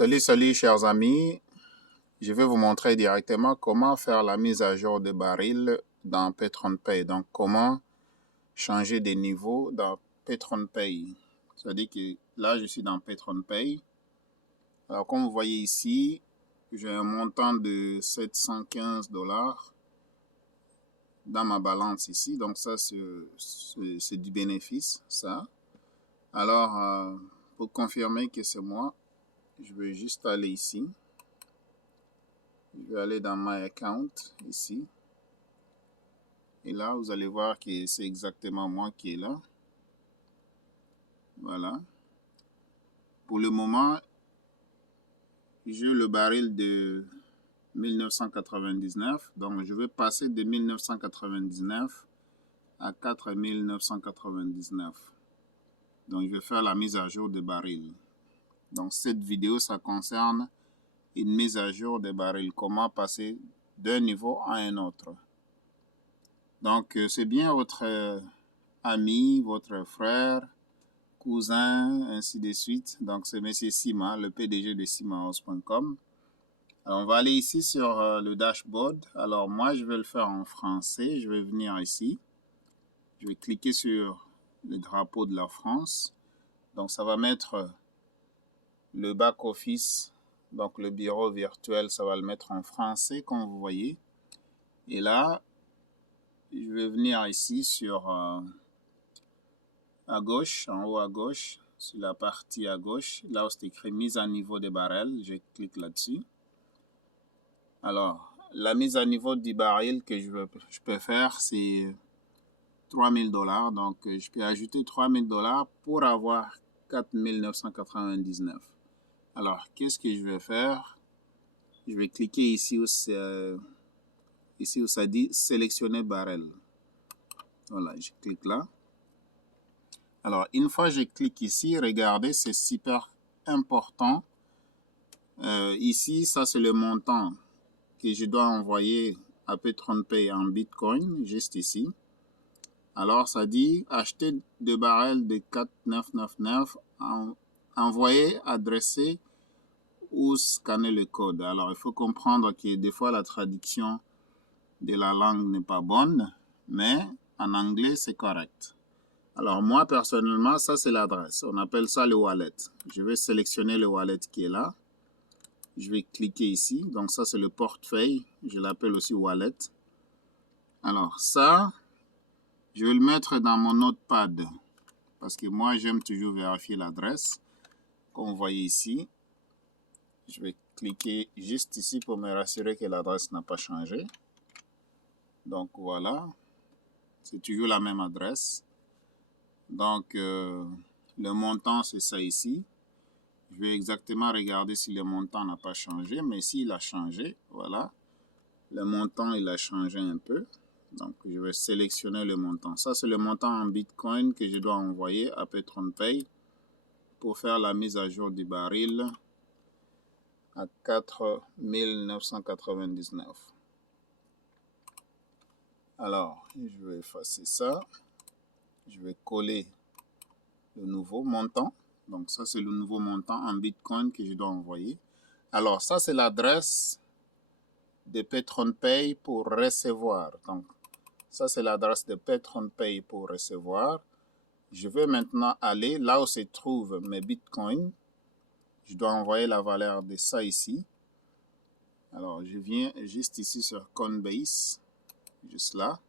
Salut chers amis, je vais vous montrer directement comment faire la mise à jour des barils dans PatronPay. Donc comment changer des niveaux dans PatronPay. C'est-à-dire que là je suis dans PatronPay. Alors comme vous voyez ici, j'ai un montant de 715 $ dans ma balance ici. Donc ça c'est du bénéfice ça. Alors pour confirmer que c'est moi, je vais juste aller ici. Je vais aller dans My Account ici. Et là, vous allez voir que c'est exactement moi qui est là. Voilà. Pour le moment, j'ai le baril de 1999. Donc, je vais passer de 1999 à 4999. Donc, je vais faire la mise à jour des barils. Donc, cette vidéo, ça concerne une mise à jour des barils. Comment passer d'un niveau à un autre. Donc, c'est bien votre ami, votre frère, cousin, ainsi de suite. Donc, c'est M. Sima, le PDG de simahouse.com. Alors, on va aller ici sur le dashboard. Alors, moi, je vais le faire en français. Je vais venir ici. Je vais cliquer sur le drapeau de la France. Donc, ça va mettre le back-office, donc le bureau virtuel, ça va le mettre en français, comme vous voyez. Et là, je vais venir ici sur à gauche, en haut à gauche, sur la partie à gauche, là où c'est écrit mise à niveau des barils, je clique là-dessus. Alors, la mise à niveau du baril que je peux faire, c'est 3000 $. Donc, je peux ajouter 3000 $ pour avoir 4999. Alors, qu'est-ce que je vais faire? Je vais cliquer ici où ça dit sélectionner baril. Voilà, je clique là. Alors, une fois que je clique ici, regardez, c'est super important. Ici, ça c'est le montant que je dois envoyer à PatronPay en Bitcoin, juste ici. Alors, ça dit acheter de barils de 4999, envoyer, adresser ou scanner le code. Alors, il faut comprendre que des fois, la traduction de la langue n'est pas bonne, mais en anglais, c'est correct. Alors, moi, personnellement, ça, c'est l'adresse. On appelle ça le wallet. Je vais sélectionner le wallet qui est là. Je vais cliquer ici. Donc, ça, c'est le portefeuille. Je l'appelle aussi wallet. Alors, ça, je vais le mettre dans mon notepad. Parce que moi, j'aime toujours vérifier l'adresse. Comme vous voyez ici, je vais cliquer juste ici pour me rassurer que l'adresse n'a pas changé. Donc, voilà. C'est toujours la même adresse. Donc, le montant, c'est ça ici. Je vais exactement regarder si le montant n'a pas changé. Mais s'il a changé, voilà. Le montant, il a changé un peu. Donc, je vais sélectionner le montant. Ça, c'est le montant en Bitcoin que je dois envoyer à PatronPay pour faire la mise à jour du baril à 4999. Alors, je vais effacer ça. Je vais coller le nouveau montant. Donc, ça, c'est le nouveau montant en Bitcoin que je dois envoyer. Alors, ça, c'est l'adresse de PatronPay pour recevoir. Donc, ça, c'est l'adresse de PatronPay pour recevoir. Je vais maintenant aller là où se trouvent mes Bitcoins. Je dois envoyer la valeur de ça ici. Alors, je viens juste ici sur Coinbase, juste là.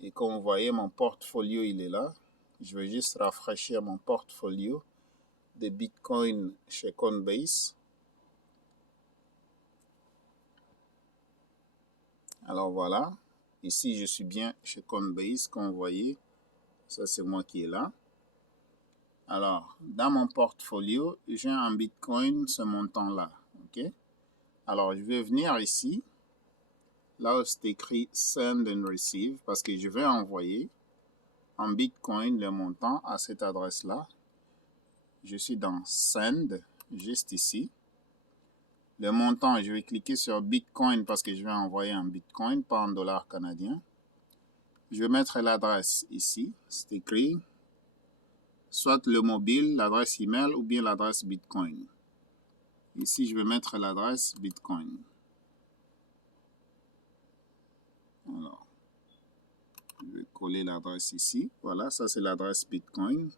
Et comme vous voyez, mon portfolio, il est là. Je vais juste rafraîchir mon portfolio de Bitcoin chez Coinbase. Alors voilà, ici je suis bien chez Coinbase, comme vous voyez, ça c'est moi qui est là. Alors, dans mon portfolio, j'ai un Bitcoin ce montant-là, ok? Alors, je vais venir ici, là où c'est écrit Send and Receive, parce que je vais envoyer en Bitcoin le montant à cette adresse-là. Je suis dans Send, juste ici. Le montant, je vais cliquer sur Bitcoin parce que je vais envoyer en Bitcoin, pas en dollars canadiens. Je vais mettre l'adresse ici, c'est écrit, soit le mobile, l'adresse email ou bien l'adresse Bitcoin. Ici, je vais mettre l'adresse Bitcoin. Alors, je vais coller l'adresse ici. Voilà, ça c'est l'adresse Bitcoin.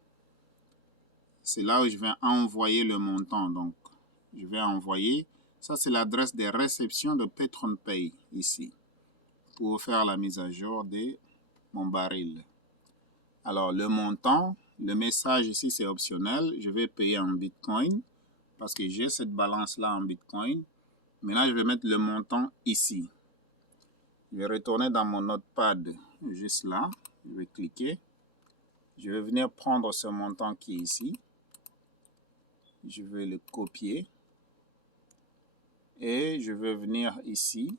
C'est là où je vais envoyer le montant. Donc, je vais envoyer. Ça, c'est l'adresse de réception de PatronPay ici, pour faire la mise à jour de mon baril. Alors, le montant, le message ici, c'est optionnel. Je vais payer en Bitcoin parce que j'ai cette balance-là en Bitcoin. Maintenant, je vais mettre le montant ici. Je vais retourner dans mon notepad juste là. Je vais cliquer. Je vais venir prendre ce montant qui est ici. Je vais le copier. Et je vais venir ici.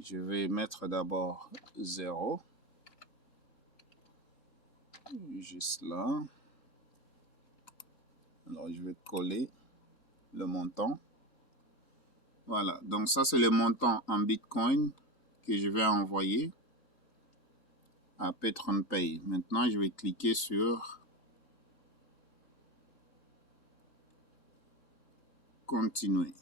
Je vais mettre d'abord 0. Juste là. Alors, je vais coller le montant. Voilà. Donc, ça, c'est le montant en Bitcoin que je vais envoyer à PatronPay. Maintenant, je vais cliquer sur Continuer.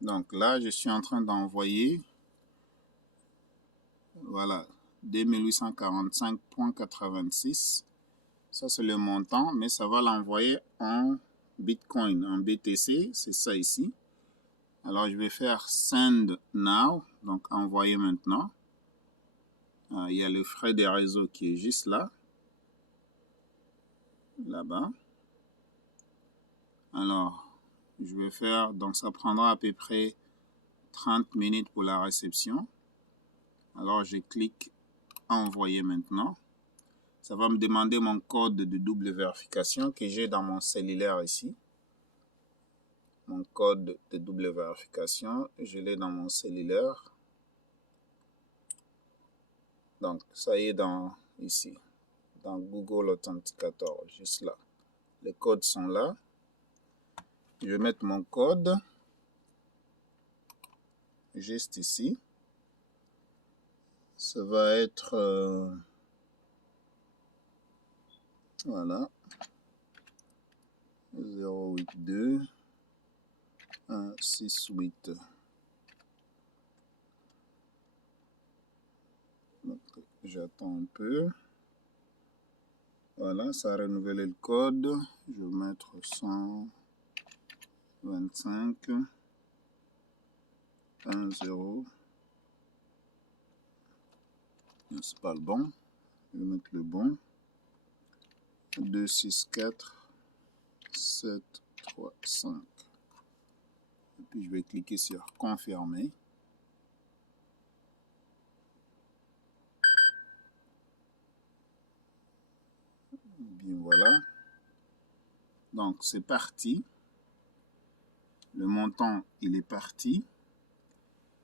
Donc là, je suis en train d'envoyer, voilà, 2845,86. Ça, c'est le montant, mais ça va l'envoyer en Bitcoin, en BTC, c'est ça ici. Alors, je vais faire Send Now, donc envoyer maintenant. Il y a le frais des réseaux qui est juste là, là-bas. Alors, je vais faire, donc ça prendra à peu près 30 minutes pour la réception. Alors, je clique Envoyer maintenant. Ça va me demander mon code de double vérification que j'ai dans mon cellulaire ici. Mon code de double vérification, je l'ai dans mon cellulaire. Donc, ça y est ici, dans Google Authenticator, juste là. Les codes sont là. Je vais mettre mon code juste ici. Ça va être... voilà. 082 168. J'attends un peu. Voilà, ça a renouvelé le code. Je vais mettre 125 10. C'est pas le bon. Je vais mettre le bon. 264 735. Et puis je vais cliquer sur confirmer. Bien voilà. Donc c'est parti. Le montant il est parti.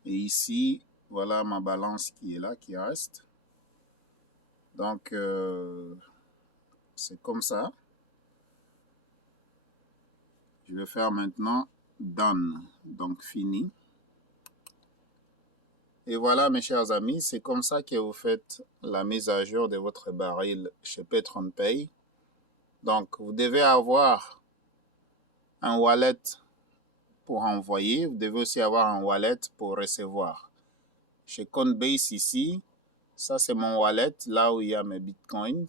Et ici voilà ma balance qui est là, qui reste. Donc c'est comme ça. Je vais faire maintenant Done. Donc fini. Et voilà mes chers amis, c'est comme ça que vous faites la mise à jour de votre baril chez PatronPay. Donc vous devez avoir un wallet pour envoyer, vous devez aussi avoir un wallet pour recevoir. Chez Coinbase ici, ça c'est mon wallet, là où il y a mes bitcoins.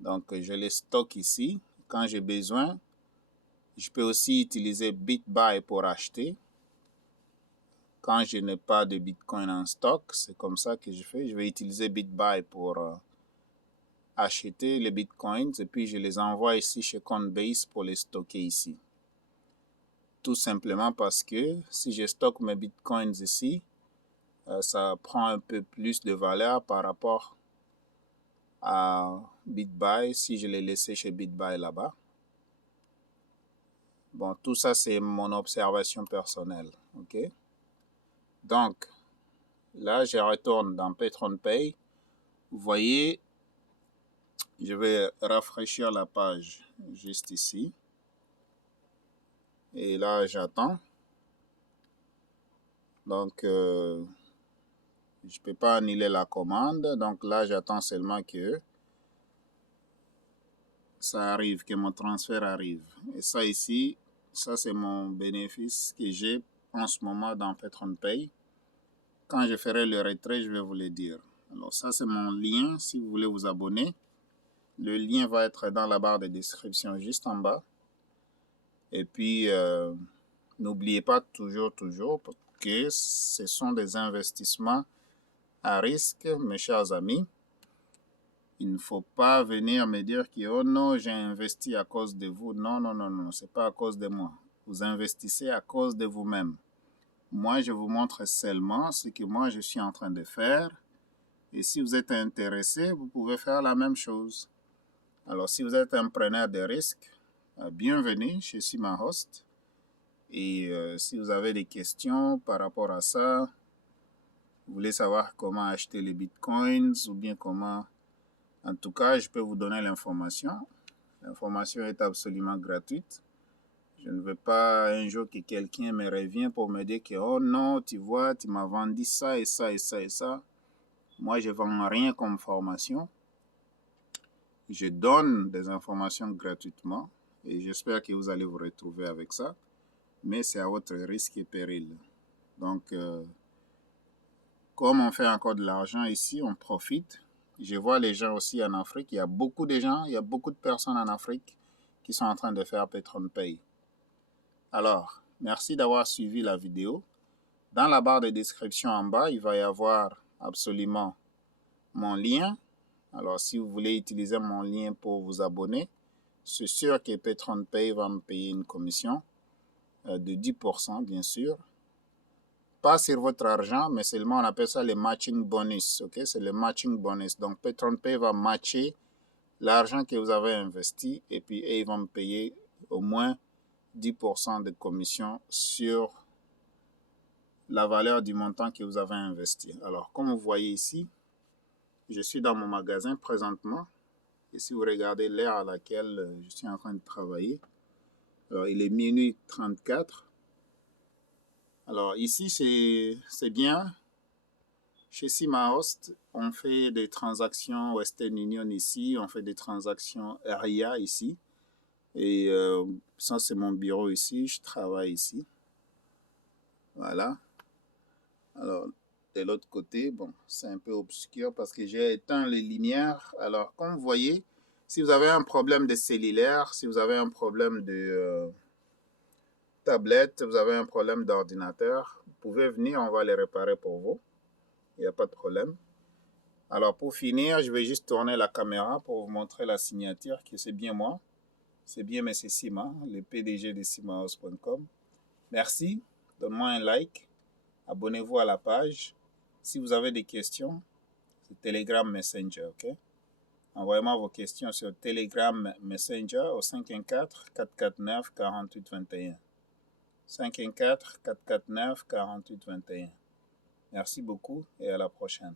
Donc je les stocke ici. Quand j'ai besoin, je peux aussi utiliser BitBuy pour acheter. Quand je n'ai pas de bitcoin en stock, c'est comme ça que je fais. Je vais utiliser BitBuy pour acheter les bitcoins et puis je les envoie ici chez Coinbase pour les stocker ici. Tout simplement parce que si je stocke mes bitcoins ici, ça prend un peu plus de valeur par rapport à BitBuy si je l'ai laissé chez BitBuy là-bas. Bon, tout ça, c'est mon observation personnelle. OK? Donc, là, je retourne dans PatronPay. Vous voyez, je vais rafraîchir la page juste ici. Et là, j'attends. Donc, Je ne peux pas annuler la commande. Donc là, j'attends seulement que ça arrive, que mon transfert arrive. Et ça ici, ça c'est mon bénéfice que j'ai en ce moment dans PatronPay. Quand je ferai le retrait, je vais vous le dire. Alors ça c'est mon lien si vous voulez vous abonner. Le lien va être dans la barre de description juste en bas. Et puis, n'oubliez pas toujours que ce sont des investissements à risque, mes chers amis. Il ne faut pas venir me dire que oh non, j'ai investi à cause de vous. Non, non, non, non, ce n'est pas à cause de moi. Vous investissez à cause de vous-même. Moi, je vous montre seulement ce que moi, je suis en train de faire. Et si vous êtes intéressé, vous pouvez faire la même chose. Alors, si vous êtes un preneur de risques, bienvenue chez SimaHost. Et si vous avez des questions par rapport à ça, vous voulez savoir comment acheter les bitcoins ou bien comment... En tout cas, je peux vous donner l'information. L'information est absolument gratuite. Je ne veux pas un jour que quelqu'un me revienne pour me dire que oh non, tu vois, tu m'as vendu ça et ça et ça et ça. Moi, je ne vends rien comme formation. Je donne des informations gratuitement et j'espère que vous allez vous retrouver avec ça. Mais c'est à votre risque et péril. Donc, comme on fait encore de l'argent ici, on profite. Je vois les gens aussi en Afrique. Il y a beaucoup de gens, il y a beaucoup de personnes en Afrique qui sont en train de faire PatronPay. Alors, merci d'avoir suivi la vidéo. Dans la barre de description en bas, il va y avoir absolument mon lien. Alors, si vous voulez utiliser mon lien pour vous abonner, c'est sûr que PatronPay va me payer une commission de 10%, bien sûr. Pas sur votre argent, mais seulement on appelle ça le matching bonus. Okay? C'est le matching bonus. Donc, PatronPay va matcher l'argent que vous avez investi et puis ils vont me payer au moins 10% de commission sur la valeur du montant que vous avez investi. Alors, comme vous voyez ici, je suis dans mon magasin présentement. Et si vous regardez l'heure à laquelle je suis en train de travailler, alors il est minuit 34. Alors ici, c'est bien. Chez SimaHost, on fait des transactions Western Union ici, on fait des transactions RIA ici. Et ça, c'est mon bureau ici, je travaille ici. Voilà. Alors, de l'autre côté, bon, c'est un peu obscur parce que j'ai éteint les lumières. Alors, comme vous voyez, si vous avez un problème de cellulaire, si vous avez un problème de tablette, vous avez un problème d'ordinateur, vous pouvez venir, on va les réparer pour vous. Il n'y a pas de problème. Alors, pour finir, je vais juste tourner la caméra pour vous montrer la signature, que c'est bien moi. C'est bien M. Sima, le PDG de SimaHost.com. Merci. Donne-moi un like. Abonnez-vous à la page. Si vous avez des questions, c'est Telegram Messenger, ok? Envoyez-moi vos questions sur Telegram Messenger au 514-449-4821. 514-449-4821. Merci beaucoup et à la prochaine.